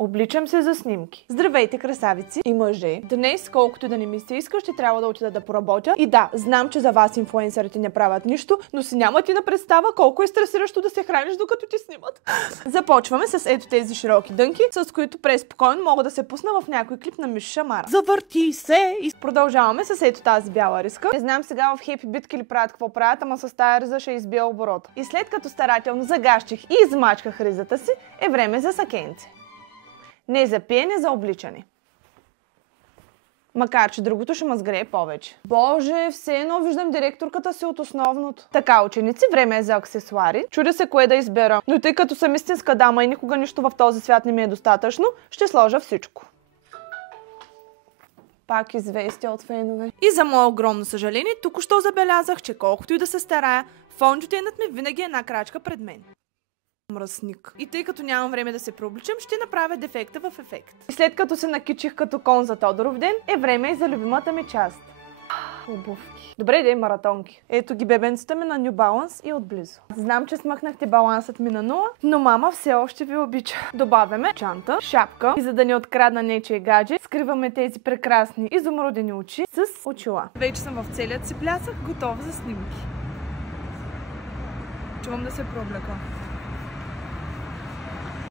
Обличам се за снимки. Здравейте, красавици и мъже! Днес, колкото и да не ми се иска, ще трябва да отида да поработя. И да, знам, че за вас инфлуенсърите не правят нищо, но си няма ти да представа колко е стресиращо да се храниш, докато ти снимат. Започваме с ето тези широки дънки, с които преспокойно мога да се пусна в някой клип на Миш Шамара. Завърти се! И продължаваме с ето тази бяла риска. Не знам сега в Хепи битки ли правят какво правят, ама с тая риза ще избия оборота. И след като старателно загащих и измачках ризата си, е време за сакенце. Не за пиене, за обличане. Макар че другото ще ме сгрее повече. Боже, все едно виждам директорката си от основното. Така, ученици, време е за аксесуари. Чудя се кое да избера. Но тъй като съм истинска дама и никога нищо в този свят не ми е достатъчно, ще сложа всичко. Пак известия от фенове. И за мое огромно съжаление, току-що забелязах, че колкото и да се старая, фонджутенът ми винаги е една крачка пред мен. Мръсник. И тъй като нямам време да се преобличам, ще направя дефекта в ефект. И след като се накичих като кон за Тодоров ден, е време и за любимата ми част. Обувки. Добре, дей, маратонки. Ето ги бебенцата ми на New Balance и отблизо. Знам, че смъкнахте балансът ми на 0, но мама все още ви обича. Добавяме чанта, шапка и за да не открадна нечие гадже, скриваме тези прекрасни изумрудени очи с очила. Вече съм в целият си плясък, готова за снимки. Чувам да се прооблека.